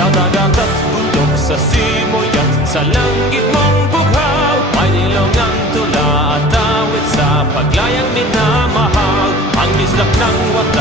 Sa dagat at bundok, sa simoy at sa langit mong bughaw, may nilongang tula at awit sa paglayang minamahal. Ang gislak ng wata